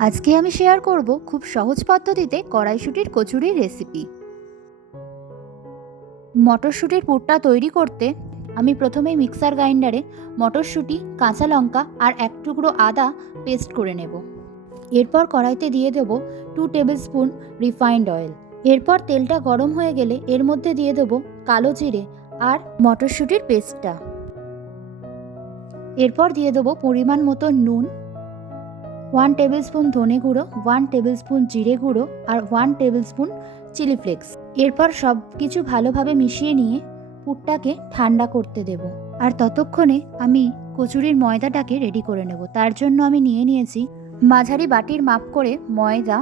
আজকে আমি শেয়ার করব খুব সহজ পদ্ধতিতে কড়াইশুটির কচুরির রেসিপি মটরশুঁটির পুরটা তৈরি করতে আমি প্রথমেই মিক্সার গ্রাইন্ডারে মটরশুঁটি, কাঁচা লঙ্কা আর এক টুকরো আদা পেস্ট করে নেব। এরপর কড়াইতে দিয়ে দেব two tablespoon refined oil এরপর তেলটা গরম হয়ে গেলে এর মধ্যে দিয়ে দেবো কালো জিরে আর মটরশুঁটির পেস্টটা এরপর দিয়ে দেবো পরিমাণ মতো নুন ওয়ান টেবিল স্পুন ধনে গুঁড়ো ওয়ান টেবিল স্পুন জিরে গুঁড়ো আর one tablespoon chilli flakes এরপর সব কিছু ভালোভাবে মিশিয়ে নিয়ে পুরটাকে ঠান্ডা করতে দেব। আর ততক্ষণে আমি কচুরির ময়দাটাকে রেডি করে নেব। তার জন্য আমি নিয়ে নিয়েছি মাঝারি বাটির মাপ করে ময়দা,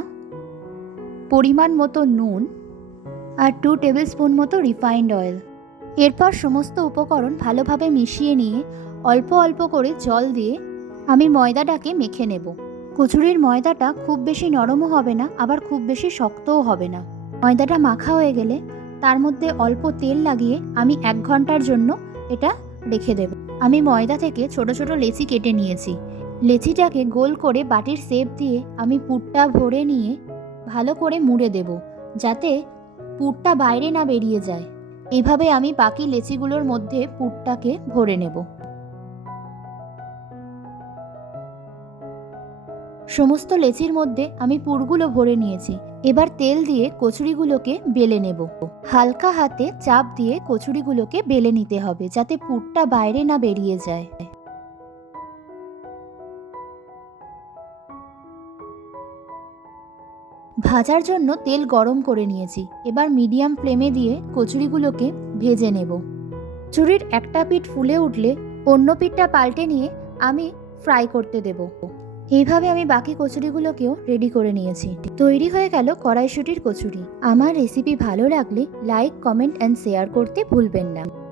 পরিমাণ মতো নুন আর টু টেবিল স্পুন মতো রিফাইন্ড অয়েল এরপর সমস্ত উপকরণ ভালোভাবে মিশিয়ে নিয়ে অল্প অল্প করে জল দিয়ে আমি ময়দাটাকে মেখে নেব। কচুরির ময়দাটা খুব বেশি নরমও হবে না, আবার খুব বেশি শক্তও হবে না। ময়দাটা মাখা হয়ে গেলে তার মধ্যে অল্প তেল লাগিয়ে আমি এক ঘণ্টার জন্য এটা রেখে দেব। আমি ময়দা থেকে ছোট ছোট লেচি কেটে নিয়েছি। লেচিটাকে গোল করে বাটির শেপ দিয়ে আমি পুরটা ভরে নিয়ে ভালো করে মুড়ে দেব, যাতে পুরটা বাইরে না বেরিয়ে যায়। এভাবে আমি বাকি লেচিগুলোর মধ্যে পুরটাকে ভরে নেব। সমস্ত লেচির মধ্যে আমি পুরগুলো ভরে নিয়েছি। এবার তেল দিয়ে কচুরিগুলোকে বেলে নেব। হালকা হাতে চাপ দিয়ে কচুরিগুলোকে বেলে নিতে হবে যাতে পুরটা বাইরে না বেরিয়ে যায়। ভাজার জন্য তেল গরম করে নিয়েছি। এবার মিডিয়াম ফ্লেমে দিয়ে কচুরিগুলোকে ভেজে নেব। চুরির একটা পিঠ ফুলে উঠলে অন্য পিঠটা পাল্টে নিয়ে আমি ফ্রাই করতে দেব। এইভাবে আমি বাকি কচুরিগুলোকেও রেডি করে নিয়েছি। তৈরি হয়ে গেল কড়াইশুটির কচুরি। আমার রেসিপি ভালো লাগলে লাইক কমেন্ট অ্যান্ড শেয়ার করতে ভুলবেন না।